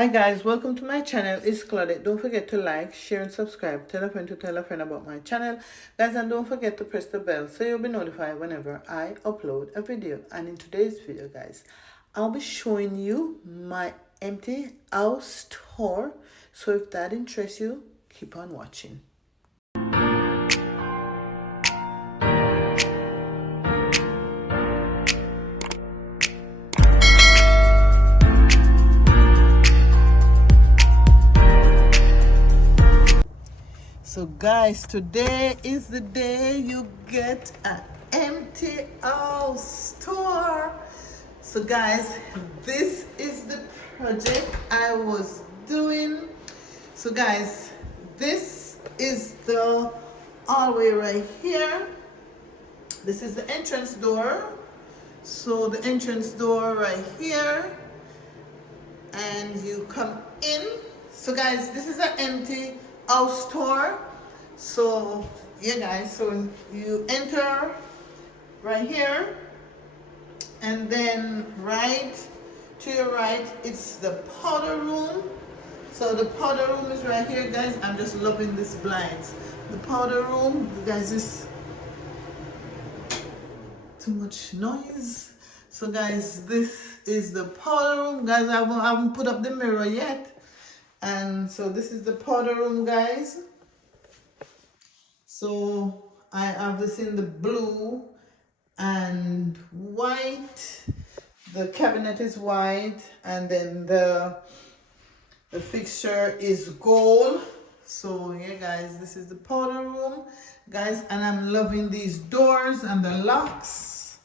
Hi guys, welcome to my channel. It's Claudette. Don't forget to like, share and subscribe. Tell a friend to tell a friend about my channel. Guys, and don't forget to press the bell so you'll be notified whenever I upload a video. And in today's video, guys, I'll be showing you my empty house tour. So if that interests you, keep on watching. So guys, today is the day you get an empty house tour. So guys, this is the project I was doing. So guys, this is the hallway right here. This is the entrance door. So the entrance door right here, and you come in. So guys, this is an empty house tour. So yeah guys, so you enter right here, and then right to your right it's the powder room. So the powder room is right here, guys. I'm just loving this blinds. The powder room, guys, is too much noise. So guys, this is the powder room, guys. I haven't put up the mirror yet. And so this is the powder room, guys. So I have this in the blue and white. The cabinet is white, and then the fixture is gold. So yeah guys, this is the powder room, guys, and I'm loving these doors and the locks.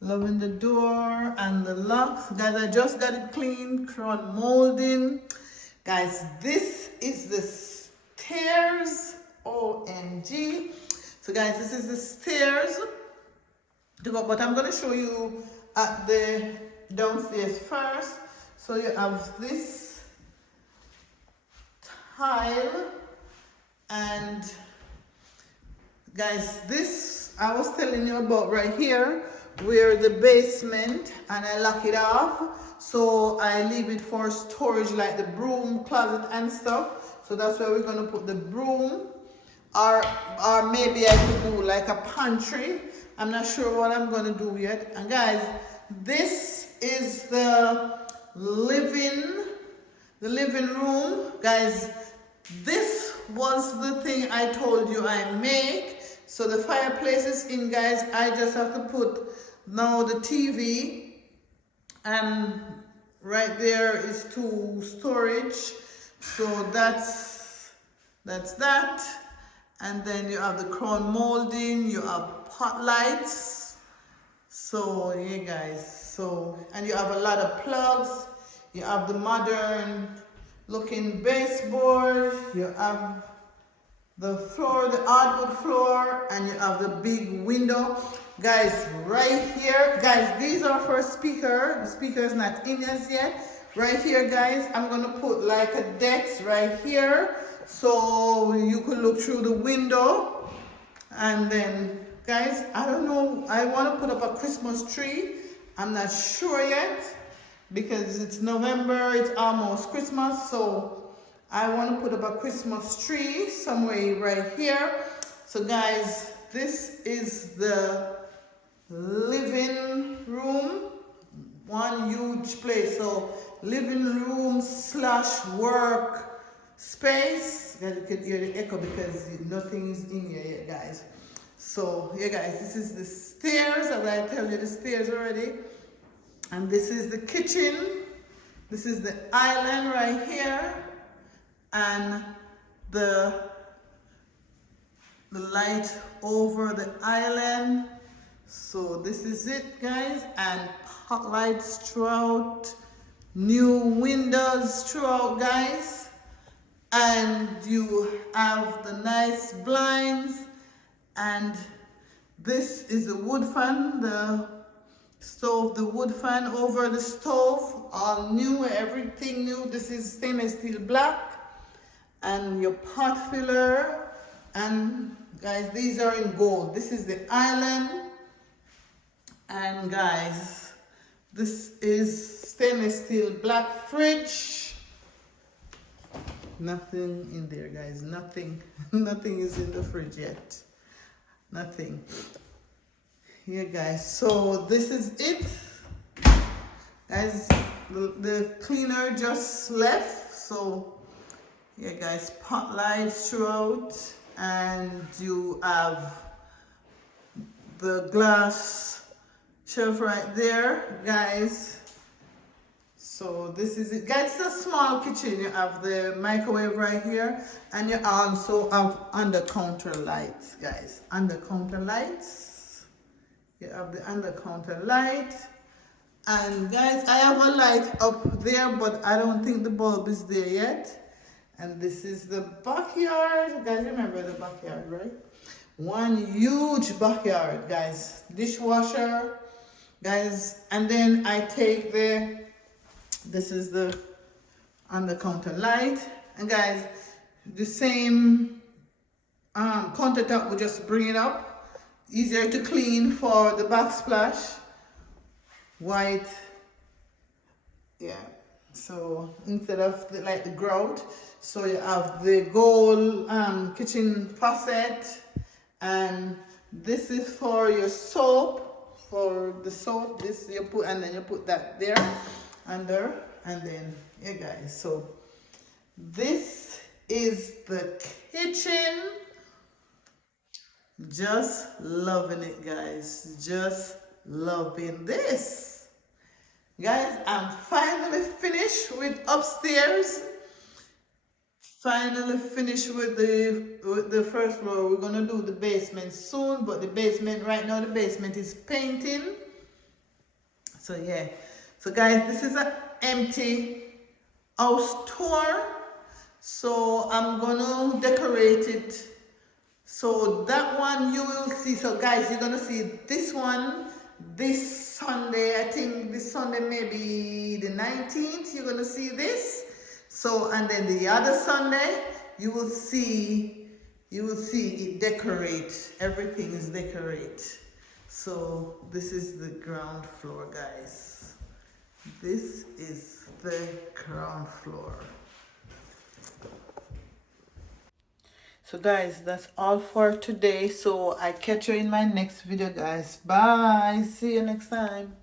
Loving the door and the locks, guys. I just got it clean, crown molding. Guys, this is the stairs. OMG. So guys, this is the stairs to go, but I'm going to show you at the downstairs first. So you have this tile, and guys, this I was telling you about right here, where the basement, and I lock it off. So I leave it for storage, like the broom closet and stuff. So that's where we're gonna put the broom, or maybe I could do like a pantry. I'm not sure what I'm gonna do yet. And guys, this is the living room, guys. This was the thing I told you I make. So the fireplace is in, guys. I just have to put now the TV, and right there is two storage. So that's that. And then you have the crown molding, you have pot lights. So yeah guys, so, and you have a lot of plugs. You have the modern looking baseboard, you have the floor, the hardwood floor, and you have the big window. Guys, right here, guys, these are for speaker. The speaker is not in as yet. Right here, guys, I'm gonna put like a desk right here, so you could look through the window. And then, guys, I don't know, I want to put up a Christmas tree. I'm not sure yet, because it's November, it's almost Christmas, so I want to put up a Christmas tree somewhere right here. So guys, this is the living room, one huge place. So living room slash work space. Guys, you can hear the echo because nothing is in here yet, guys. So yeah guys, this is the stairs, as I tell you, the stairs already. And this is the kitchen. This is the island right here, and the light over the island. So this is it, guys, and pot lights throughout, new windows throughout, guys, and you have the nice blinds. And this is the wood fan, the stove, the wood fan over the stove, all new, everything new. This is stainless steel black, and your pot filler. And guys, these are in gold. This is the island, and guys, this is stainless steel black fridge. Nothing in there, guys. Nothing. Nothing is in the fridge yet. Nothing. Here, guys. So this is it. Guys, the cleaner just left. So yeah, guys, pot lights throughout, and you have the glass shelf right there, guys. So this is it, guys. It's a small kitchen. You have the microwave right here, and you also have under counter lights, guys. Under counter lights. You have the under counter light, and guys, I have a light up there, but I don't think the bulb is there yet. And this is the backyard, guys. Remember the backyard, right? One huge backyard, guys. Dishwasher, guys. And then I take this is the under counter light, and guys, the same countertop, we just bring it up, easier to clean for the backsplash, white, yeah. So instead of like the grout, so you have the gold kitchen faucet, and this is for your soap, for the soap. This you put, and then you put that there under, and then yeah, guys. So this is the kitchen. Just loving it, guys. Just loving this, guys. I'm finally finished with upstairs. Finally finished with the first floor. We're gonna do the basement soon, but the basement right now, the basement is painting. So yeah. So guys, this is an empty house tour. So I'm gonna decorate it. So that one you will see. So guys, you're gonna see this one this Sunday. I think this Sunday, maybe the 19th, you're gonna see this. So, and then the other Sunday, you will see it decorate. Everything is decorate. So this is the ground floor, guys. This is the ground floor. So guys, that's all for today. So I catch you in my next video, guys. Bye. See you next time.